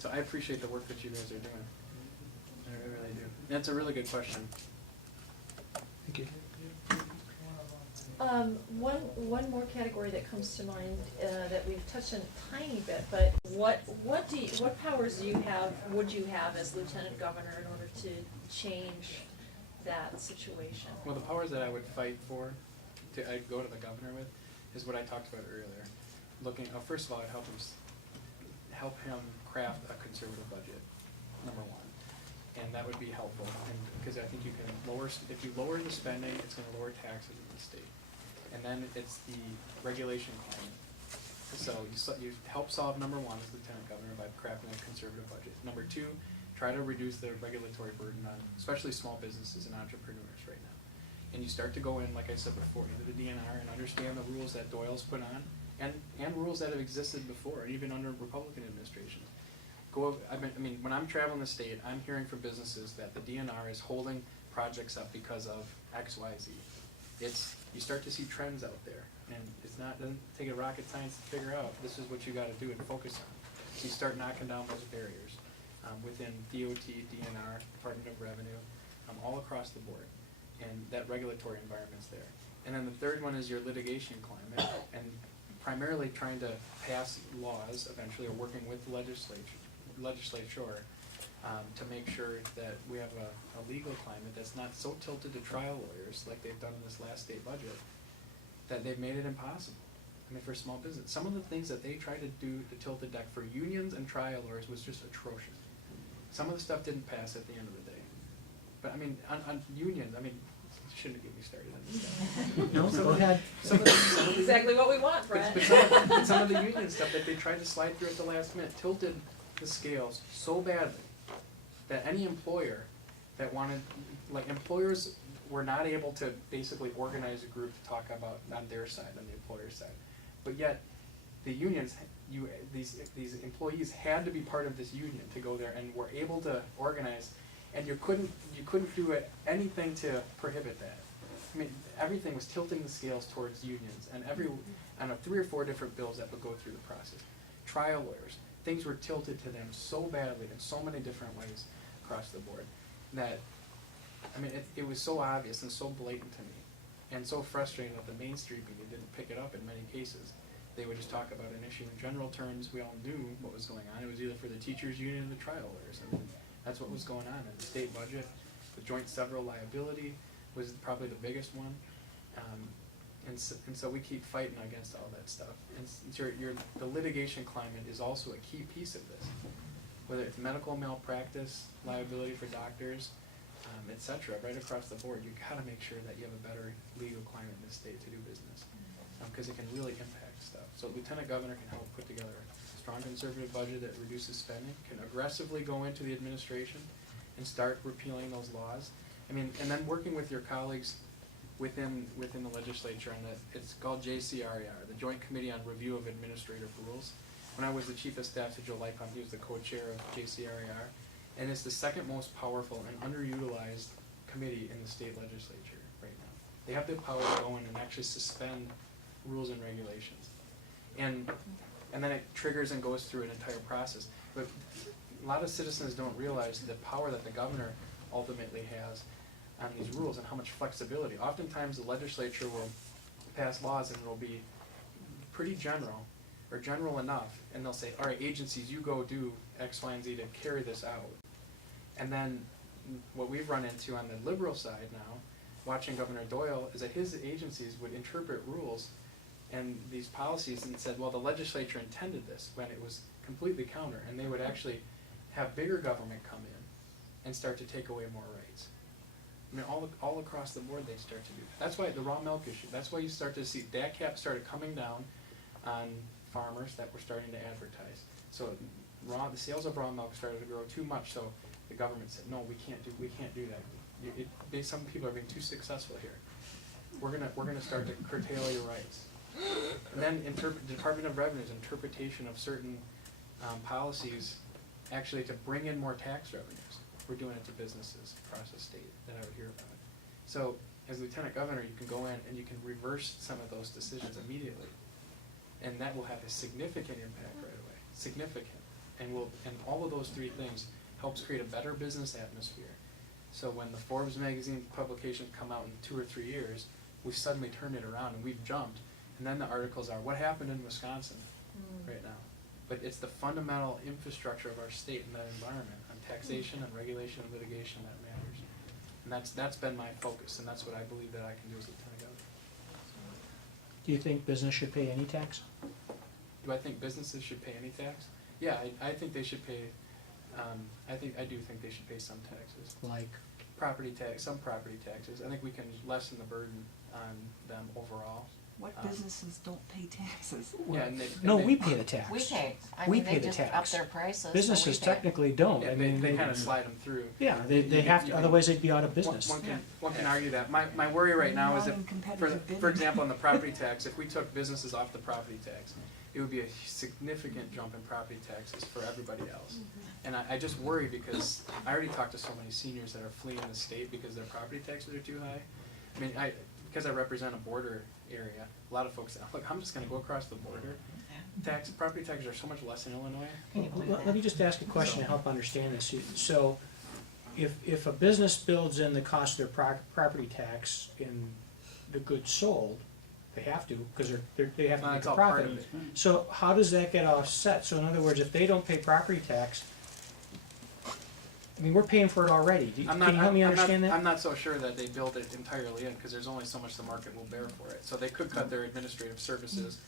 So I appreciate the work that you guys are doing. I really do. That's a really good question. Thank you. One more category that comes to mind that we've touched on a tiny bit, but what powers would you have as Lieutenant Governor in order to change that situation? Well, the powers that I would fight for, I'd go to the governor with, is what I talked about earlier. Looking, first of all, I'd help him craft a conservative budget, number one, and that would be helpful. And because I think you can if you lower the spending, it's going to lower taxes in the state. And then it's the regulation climate. So you help solve number one as Lieutenant Governor by crafting a conservative budget. Number two, try to reduce the regulatory burden on especially small businesses and entrepreneurs right now. And you start to go in, like I said before, into the DNR and understand the rules that Doyle's put on and rules that have existed before, even under Republican administrations. I mean, when I'm traveling the state, I'm hearing from businesses that the DNR is holding projects up because of X, Y, Z. You start to see trends out there, and doesn't take a rocket science to figure out this is what you got to do and focus on. So you start knocking down those barriers within DOT, DNR, Department of Revenue, all across the board, and that regulatory environment's there. And then the third one is your litigation climate, and primarily trying to pass laws eventually, or working with the legislature to make sure that we have a legal climate that's not so tilted to trial lawyers like they've done in this last state budget, that they've made it impossible. I mean, for small business, some of the things that they tried to do to tilt the deck for unions and trial lawyers was just atrocious. Some of the stuff didn't pass at the end of the day. But I mean, on unions, I mean, shouldn't get me started on this stuff. No, go ahead. Exactly what we want, Brett. But some of the union stuff that they tried to slide through at the last minute tilted the scales so badly that any employer that wanted, like, employers were not able to basically organize a group to talk about on their side, on the employer's side. But yet, the unions, these employees had to be part of this union to go there, and were able to organize, and you couldn't do anything to prohibit that. I mean, everything was tilting the scales towards unions, and I know 3 or 4 different bills that would go through the process. Trial lawyers, things were tilted to them so badly in so many different ways across the board that, I mean, it was so obvious and so blatant to me, and so frustrating that the Main Street media didn't pick it up in many cases. They would just talk about an issue in general terms. We all knew what was going on. It was either for the teachers' union or the trial lawyers, and that's what was going on in the state budget. The joint several liability was probably the biggest one, and so we keep fighting against all that stuff. And the litigation climate is also a key piece of this, whether it's medical malpractice, liability for doctors, etc. Right across the board, you got to make sure that you have a better legal climate in this state to do business, because it can really impact stuff. So Lieutenant Governor can help put together a strong conservative budget that reduces spending, can aggressively go into the administration and start repealing those laws. I mean, and then working with your colleagues within the legislature, and it's called JCRER, the Joint Committee on Review of Administrative Rules. When I was the Chief of Staff to Joe Lightcom, he was the co-chair of JCRER, and it's the second most powerful and underutilized committee in the state legislature right now. They have the power to go in and actually suspend rules and regulations, and then it triggers and goes through an entire process. But a lot of citizens don't realize the power that the governor ultimately has on these rules and how much flexibility. Oftentimes the legislature will pass laws and it will be pretty general, or general enough, and they'll say, all right, agencies, you go do X, Y, and Z to carry this out. And then what we've run into on the liberal side now, watching Governor Doyle, is that his agencies would interpret rules and these policies and said, well, the legislature intended this, when it was completely counter, and they would actually have bigger government come in and start to take away more rights. I mean, all across the board they start to do that. That's why the raw milk issue, that's why you start to see DAC started coming down on farmers that were starting to advertise. So the sales of raw milk started to grow too much, so the government said, no, we can't do that. Some people are being too successful here. We're gonna start to curtail your rights. And then Department of Revenue's interpretation of certain policies, actually to bring in more tax revenues. We're doing it to businesses across the state that I would hear about. So as Lieutenant Governor, you can go in and you can reverse some of those decisions immediately, and that will have a significant impact right away. Significant. and all of those three things helps create a better business atmosphere. So when the Forbes magazine publications come out in 2 or 3 years, we suddenly turn it around and we've jumped. And then the articles are, what happened in Wisconsin right now? But it's the fundamental infrastructure of our state and that environment on taxation and regulation and litigation that matters. And that's been my focus, and that's what I believe that I can do as lieutenant governor. Do you think business should pay any tax? Do I think businesses should pay any tax? Yeah, I think they should pay, I do think they should pay some taxes. Like, Property tax, some property taxes. I think we can lessen the burden on them overall. What businesses don't pay taxes? Yeah, and no, they- we pay the tax. We pay, I We mean, pay they the just up tax. their prices, so we Businesses pay. technically don't. Yeah, I they mean, kind of slide them through. Yeah, they have to, you can- otherwise they'd be out of business. One can argue that. My worry right now is if, Non-competitive for bidding. example, on the property tax, if we took businesses off the property tax, it would be a significant jump in property taxes for everybody else. And I just worry because I already talked to so many seniors that are fleeing the state because their property taxes are too high. I mean, because I represent a border area, a lot of folks say, look, I'm just gonna go across the border. Property taxes are so much less in Illinois. Let me just ask a question to help understand this. So, if a business builds in the cost of their property tax in the goods sold, they have to, because they have to make It's a all part profit. of it. So how does that get offset? So in other words, if they don't pay property tax, I mean, we're paying for it already. Can you help me understand that? I'm not so sure that they build it entirely in, because there's only so much the market will bear for it. So they could cut their administrative services,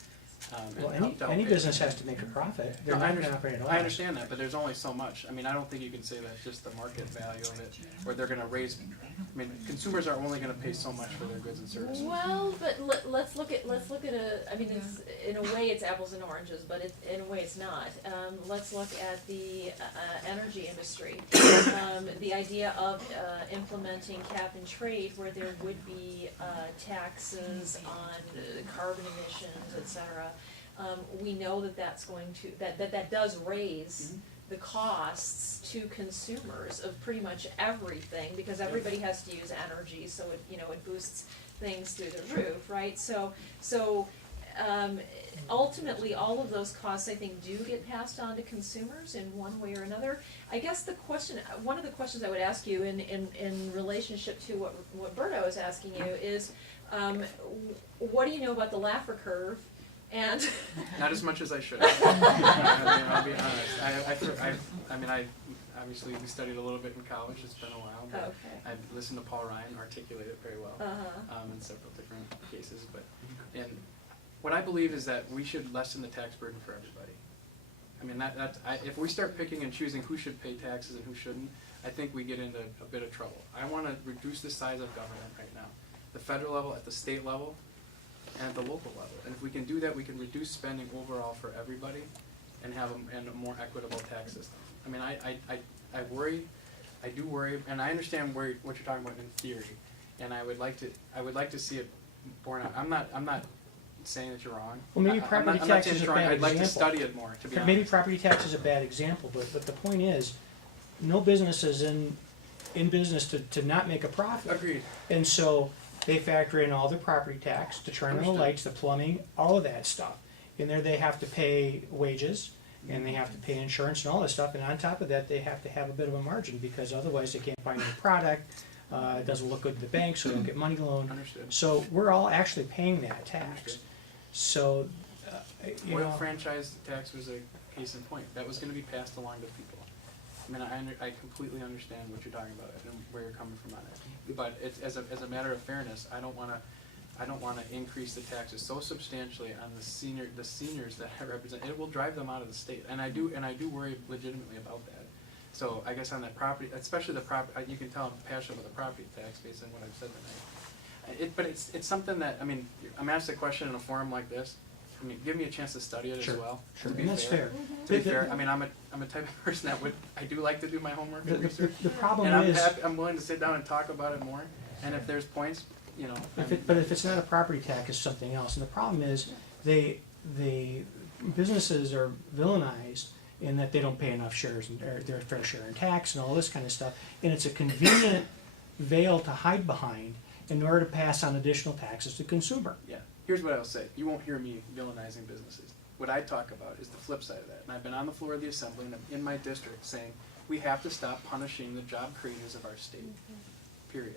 Well, and help any pay. business has to make a profit. They're No, not gonna operate at all. I understand that, but there's only so much. I mean, I don't think you can say that's just the market value of it, or they're gonna raise, I mean, consumers are only gonna pay so much for their goods and services. Well, but let's look at I mean, it's, in a way it's apples and oranges, but in a way it's not. Let's look at the energy industry. The idea of implementing cap and trade where there would be taxes on carbon emissions, et cetera. We know that that's going to, that does raise the costs to consumers of pretty much everything, because everybody has to use energy, so it, it boosts things through the roof, right? So ultimately, all of those costs, I think, do get passed on to consumers in one way or another. I guess one of the questions I would ask you in relationship to what Berto is asking you is, what do you know about the Laffer curve? And Not as much as I should. I'll be honest. I mean, obviously we studied a little bit in college. It's been a while, but okay. I've listened to Paul Ryan articulate it very well Uh-huh. in several different cases. And what I believe is that we should lessen the tax burden for everybody. I mean, if we start picking and choosing who should pay taxes and who shouldn't, I think we get into a bit of trouble. I want to reduce the size of government right now, the federal level, at the state level, and at the local level. And if we can do that, we can reduce spending overall for everybody and have a more equitable tax system. I mean, I do worry, and I understand what you're talking about in theory, and I would like to see it borne out. I'm not saying that you're wrong. Well, maybe I'm property not tax saying is a it's wrong. bad I'd like to example. study it more, to be honest. Maybe property tax is a bad example, but the point is, no business is in business to not make a profit. Agreed. And so they factor in all the property tax, to turn on the Understood. lights, the plumbing, all of that stuff. In there, they have to pay wages, and they have to pay insurance and all this stuff, and on top of that, they have to have a bit of a margin, because otherwise they can't buy any product, it doesn't look good to the bank, so they don't get money loan. Understood. So we're all actually paying that tax. Understood. So, you Oil know, franchise tax was a case in point. That was gonna be passed along to people. I mean, I completely understand what you're talking about and where you're coming from on it. But it's, as a matter of fairness, I don't wanna increase the taxes so substantially on the seniors that I represent. It will drive them out of the state, and I do worry legitimately about that. So I guess on that property, especially the you can tell I'm passionate about the property tax based on what I've said tonight. But it's something that, I mean, I'm asked a question in a forum like this. I mean, give me a chance to study it Sure, as well. sure, To be and that's fair. To be fair, I mean, I'm a type of person that I do like to do my homework and research. The problem And is, I'm willing to sit down and talk about it more, and if there's points, but if it's not a property tax, it's something else. And the problem is, the businesses are villainized in that they don't pay enough shares, or their fair share in tax and all this kind of stuff. And it's a convenient veil to hide behind in order to pass on additional taxes to consumer. yeah, here's what I'll say, you won't hear me villainizing businesses. what I talk about is the flip side of that. And I've been on the floor of the assembly and I'm in my district saying, we have to stop punishing the job creators of our state, period.